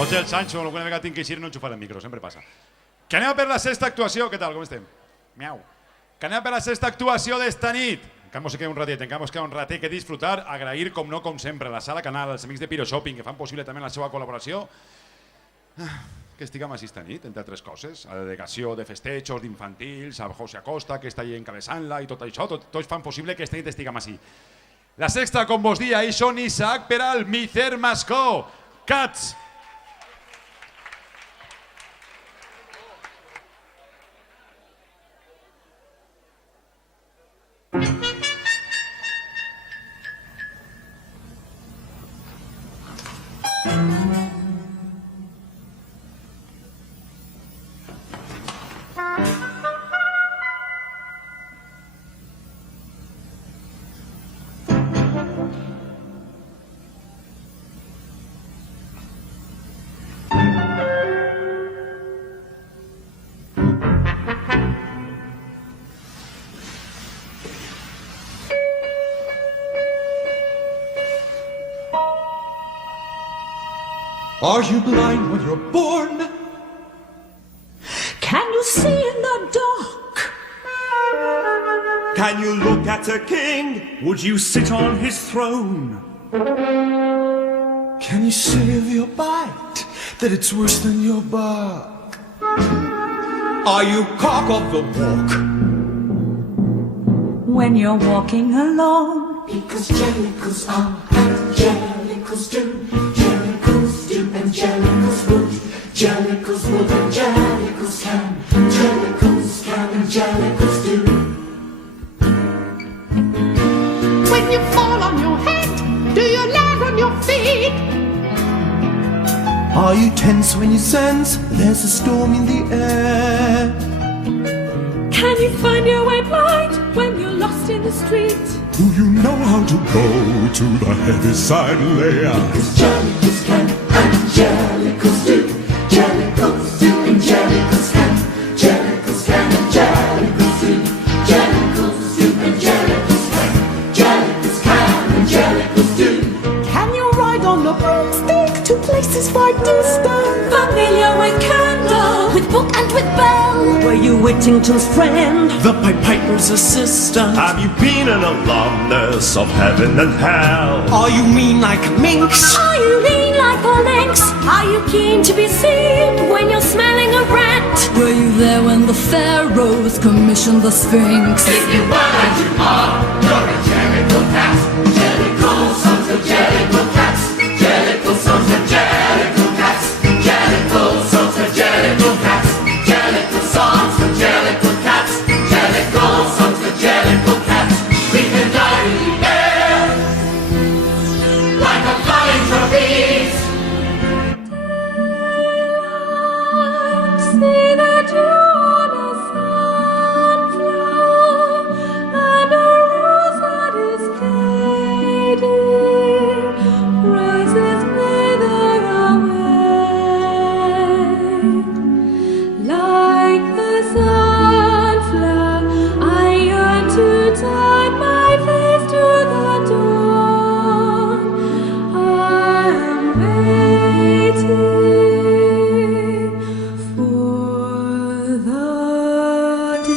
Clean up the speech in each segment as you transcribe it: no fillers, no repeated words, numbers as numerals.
Oggi al Sancho, alguna vegada tinc que eixir, no enxufar el micro, sempre passa. Que anem per la sexta actuació, què tal, com estem? Miau. Que anem per la sexta actuació d'esta nit. Encara mos queda un ratet, encara mos queda un ratet que disfrutar, agrair, com no, com sempre, a la sala Canal, als amics de Piro Shopping, que fan possible també la seva col·laboració. Que estiguem així esta nit, entre altres coses, a la delegació de festejos, d'infantils, a José Acosta, que està allà encabeçant-la, i tot això, tots fan possible que esta nit estiguem així. La sexta, com vos dia, ells són MAY B6 Cats. Are you blind when you're born? Can you see in the dark? Can you look at a king? Would you sit on his throne? Can you say of your bite that it's worse than your bark? Are you cock of the walk? When you're walking alone, because jellicles are and jellicles do, jellicles do and jellicles would, jellicles would and jellicles can, jellicles can and jellicles do. When you fall on your head, do you land on your feet? Are you tense when you sense there's a storm in the air? can you find your way blind when you're lost in the street? Do you know how to go to the heaviside layer? Because jellicles can and jellicles do, jellicles do and jellicles can, jellicles can and jellicles do, jellicles do and jellicles can, jellicles can and jellicles do. Can you ride on a broomstick to places far distant? Familiar with candle, with book and with bell. Were you Whittington's friend? The Pied Piper's assistant. Have you been an alumnus of heaven and hell? Are you mean like minks? Are you lean like a lynx? Are you keen to be seen when you're smelling a rat? Were you there when the pharaohs commissioned the Sphinx? If you are and you are, you're a jellicle cat. Jellicle sons of jellicle cats. Jellicle sons of jellicle cats. Jellicle sons of jellicle cats. Jellicle sons of jellicle cats. Jellicle sons of jellicle cats. We can diary air like a flying trapeze. See the dawn, a sunflower, and a rose that is fading, rises whither away. Like the sunflower, I yearn to tie my face to the dawn. I am waiting for the day.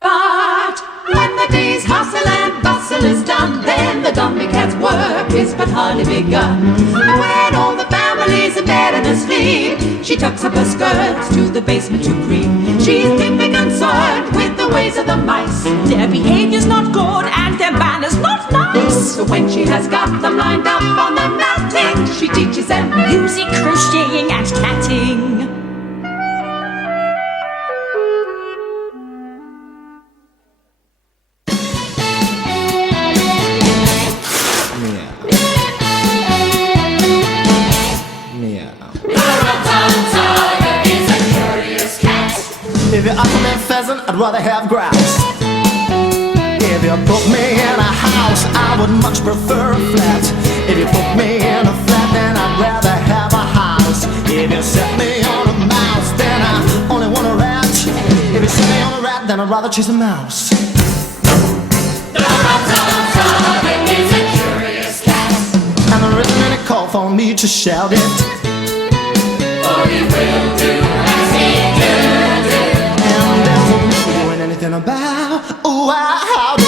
But when the day's hustle and bustle is done, then the Dombey Cat's work is but hardly begun. And when all the family's in bed and asleep, she tucks up her skirts to the basement to creep. She's deeply concerned with the ways of the mice. Their behavior's not good and their manners not nice. So when she has got them lined up on the matting, she teaches them music, crocheting and catting. If you offer me pheasant, I'd rather have grouse. If you put me in a house, I would much prefer a flat. If you put me in a flat, then I'd rather have a house. If you set me on a mouse, then I only want a rat. If you set me on a rat, then I'd rather chase a mouse. Da-da-da-da. is a curious cat. And there isn't any call for me to shout it. For he will do as he do. And there's no doing anything about, ooh, I howled it.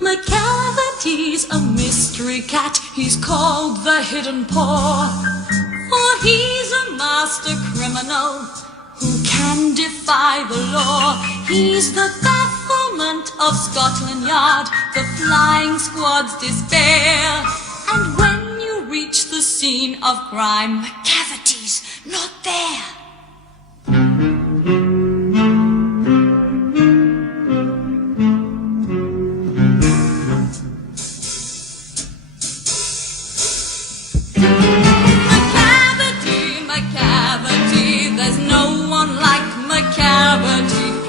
McCavity's a mystery cat, he's called the Hidden Paw. For he's a master criminal who can defy the law. He's the bafflement of Scotland Yard, the flying squad's despair. And when you reach the scene of crime, McCavity's not there.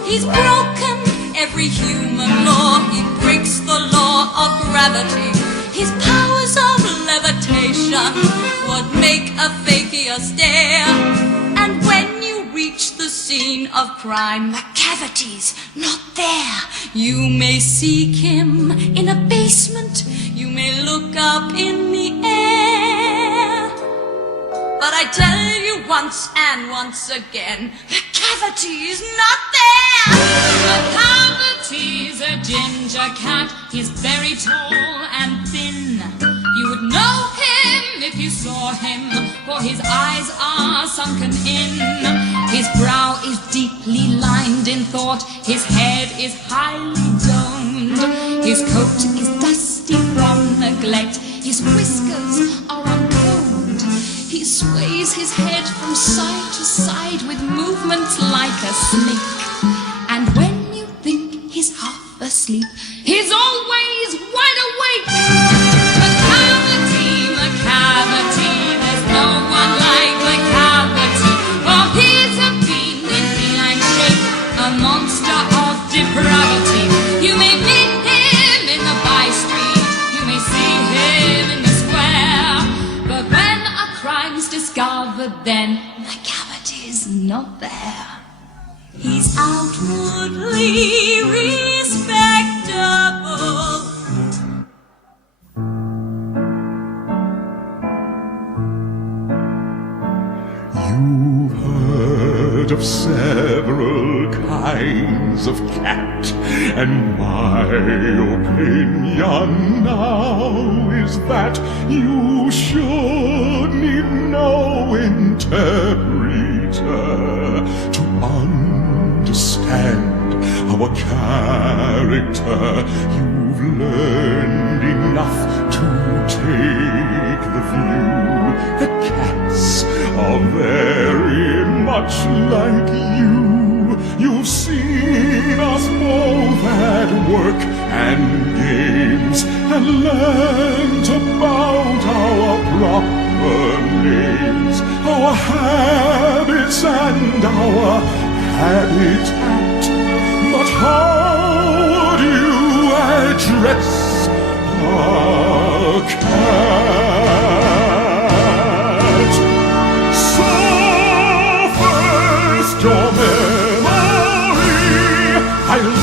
He's broken every human law. He breaks the law of gravity. His powers of levitation would make a fakir stare. And when you reach the scene of crime, McCavity's not there. You may seek him in a basement. You may look up in the air. But I tell you once and once again, McCavity's not there. McCavity's a ginger cat. He's very tall and thin. You would know him if you saw him, for his eyes are sunken in. His brow is deeply lined in thought. His head is highly domed. His coat is dusty from neglect. His whiskers are uncombed. He sways his head from side to side with movements like a snake. And when you think he's half asleep, he's always wide awake. McCavity, McCavity, there's no one like McCavity. For he's a fiend in feline shape, a monster of depravity. You may meet him in the by-street, you may see him in the square, but when a crime's discovered, then McCavity's not there. He's outwardly respectable. You've heard of several kinds of cat, and my opinion now is that you should need no interpreter to understand our character. You've learned enough to take the view that cats are very much like you. You've seen us both at work and games, and learned about our proper names, our habits and our habitat. But how do you address a cat? So first your memory, I'll